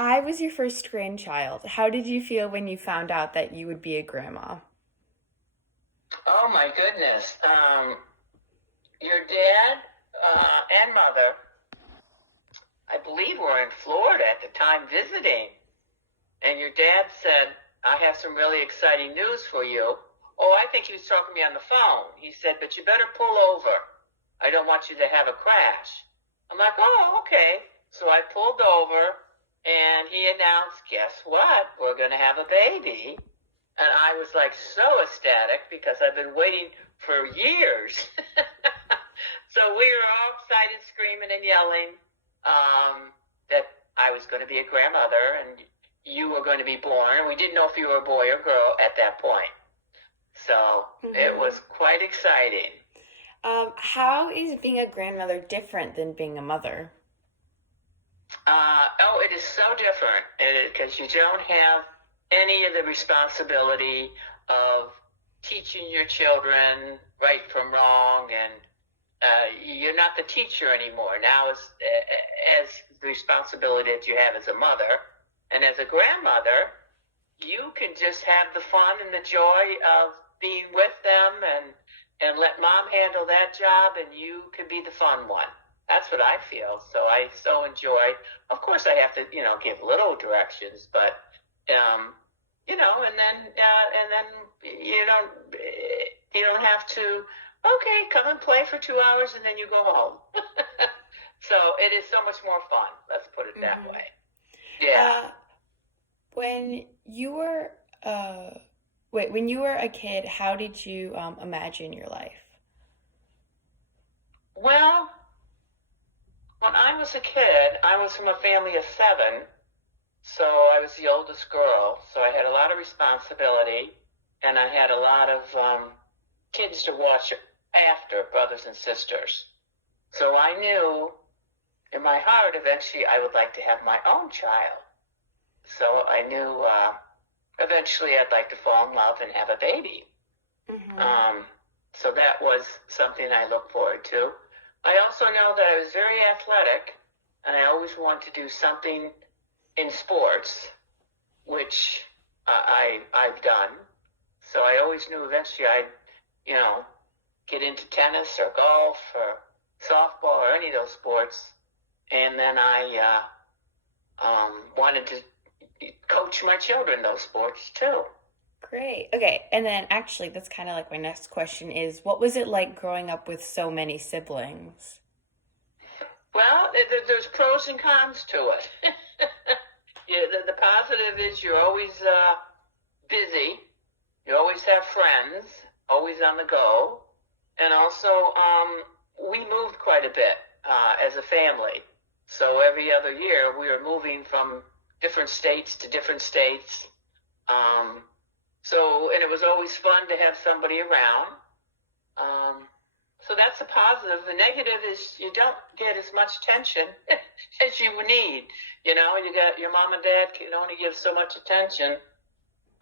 I was your first grandchild. How did you feel when you found out that you would be a grandma? Oh my goodness. Your dad and mother, I believe, were in Florida at the time visiting. And your dad said, I have some really exciting news for you. Oh, I think he was talking to me on the phone. He said, but you better pull over. I don't want you to have a crash. I'm like, oh, okay. So I pulled over and he announced, guess what? We're going to have a baby. And I was like so ecstatic because I've been waiting for years. So we were all excited, screaming and yelling that I was going to be a grandmother and you were going to be born. And we didn't know if you were a boy or girl at that point. So it was quite exciting. How is being a grandmother different than being a mother? Oh, it is so different because you don't have any of the responsibility of teaching your children right from wrong, and you're not the teacher anymore. Now, as the responsibility that you have as a mother and as a grandmother, you can just have the fun and the joy of being with them and let mom handle that job, and you can be the fun one. That's what I feel. So I so enjoy. Of course, I have to, give little directions, but and then you don't have to. Okay, come and play for 2 hours, and then you go home. So it is so much more fun. Let's put it that way. Yeah. When you were when you were a kid, how did you imagine your life? Well, when I was a kid, I was from a family of seven, so I was the oldest girl. So I had a lot of responsibility, and I had a lot of kids to watch after, brothers and sisters. So I knew in my heart eventually I would like to have my own child. So I knew eventually I'd like to fall in love and have a baby. So that was something I look forward to. I also know that I was very athletic, and I always wanted to do something in sports, which I've done. So I always knew eventually I'd, get into tennis or golf or softball or any of those sports. And then I wanted to coach my children those sports too. Great. Okay, and then actually, that's kind of like my next question is, what was it like growing up with so many siblings? Well, there's pros and cons to it. The positive is you're always busy. You always have friends, always on the go. And also, we moved quite a bit as a family. So every other year, we were moving from different states to different states. And it was always fun to have somebody around. So that's a positive. The negative is you don't get as much attention as you need. You got your mom and dad can only give so much attention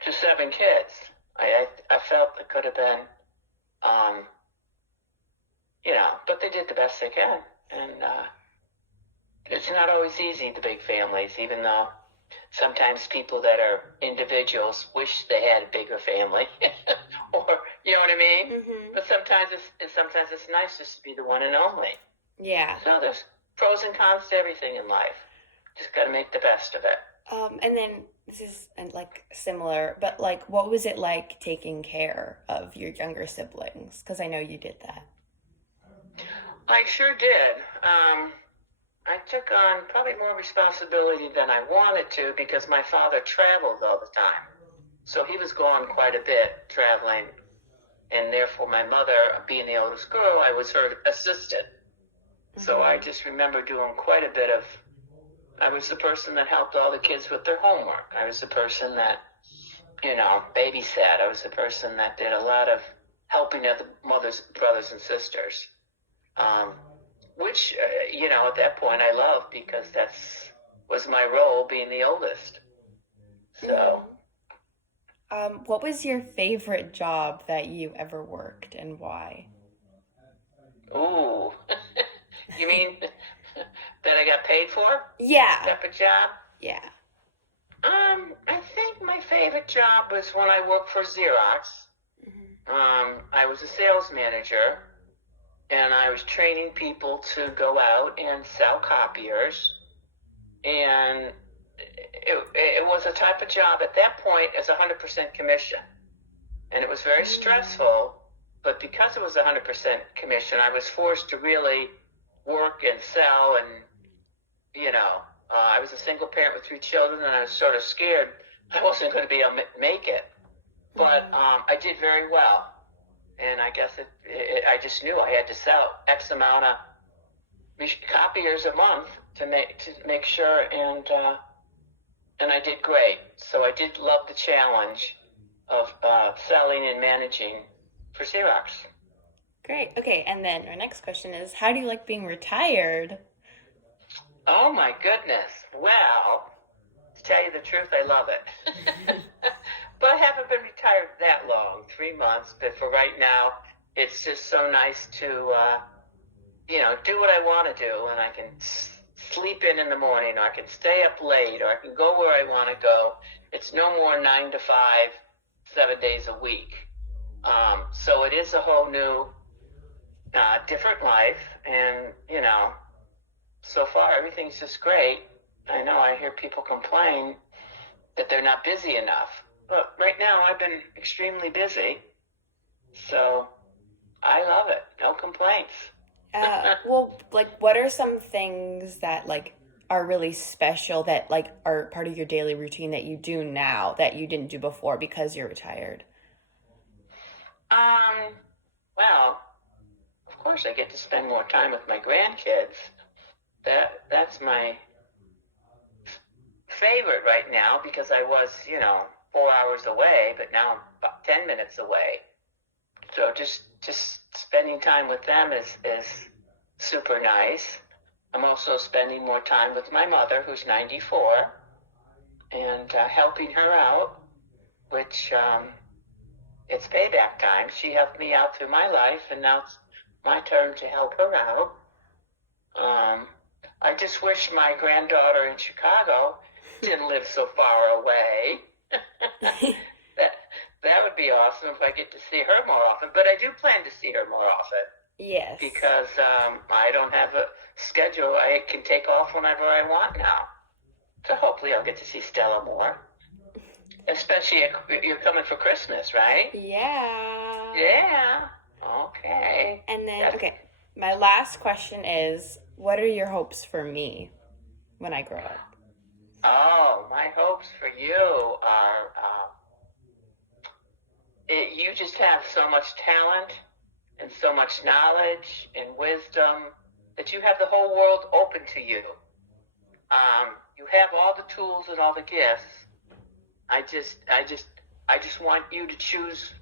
to seven kids. I felt it could have been, but they did the best they can. And it's not always easy, the big families, even though sometimes people that are individuals wish they had a bigger family, or you know what I mean. But sometimes it's nice just to be the one and only. Yeah. So there's pros and cons to everything in life. Just got to make the best of it. And then this is like similar, but like, what was it like taking care of your younger siblings? Because I know you did that. I sure did. I took on probably more responsibility than I wanted to because my father traveled all the time. So he was gone quite a bit traveling. And therefore my mother, being the oldest girl, I was her assistant. So I just remember doing quite a bit of, I was the person that helped all the kids with their homework. I was the person that, babysat. I was the person that did a lot of helping other mothers, brothers, and sisters. Which, at that point I loved because was my role being the oldest. So. What was your favorite job that you ever worked and why? Ooh. You mean that I got paid for? Yeah. Type of job? Yeah. I think my favorite job was when I worked for Xerox. I was a sales manager, and I was training people to go out and sell copiers. And it was a type of job at that point as 100% commission. And it was very stressful, but because it was 100% commission, I was forced to really work and sell. And, I was a single parent with 3 children, and I was sort of scared I wasn't going to be able to make it. But I did very well. And I guess I just knew I had to sell X amount of copiers a month to make sure, and I did great. So I did love the challenge of selling and managing for Xerox. Great. Okay, and then our next question is, how do you like being retired? Oh my goodness. Well, to tell you the truth, I love it. But I haven't been retired that long, 3 months. But for right now, it's just so nice to, do what I want to do. And I can sleep in the morning, or I can stay up late, or I can go where I want to go. It's no more 9 to 5, 7 days a week. So it is a whole new, different life. And, so far everything's just great. I know I hear people complain that they're not busy enough. But right now I've been extremely busy. So I love it. No complaints. Well, like, what are some things that, like, are really special that, like, are part of your daily routine that you do now that you didn't do before because you're retired? Well, of course I get to spend more time with my grandkids. That's my favorite right now, because I was, 4 hours away, but now I'm about 10 minutes away. So just spending time with them is super nice. I'm also spending more time with my mother, who's 94, and helping her out, which it's payback time. She helped me out through my life, and now it's my turn to help her out. I just wish my granddaughter in Chicago didn't live so far away. That would be awesome if I get to see her more often. But I do plan to see her more often, Yes. because I don't have a schedule. I can take off whenever I want now. So hopefully I'll get to see Stella more. Especially if you're coming for Christmas, right? Yeah. Yeah. Okay. And then, okay, my last question is, what are your hopes for me when I grow up? Oh, my hopes for you are you just have so much talent and so much knowledge and wisdom that you have the whole world open to you. You have all the tools and all the gifts. I just want you to choose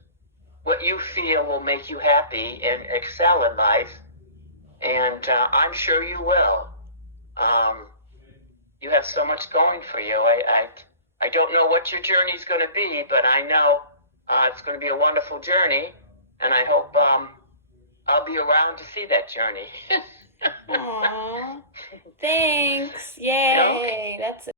what you feel will make you happy and excel in life, and I'm sure you will. You have so much going for you. I don't know what your journey's going to be, but I know it's going to be a wonderful journey, and I hope I'll be around to see that journey. Aww. Thanks. Yay. That's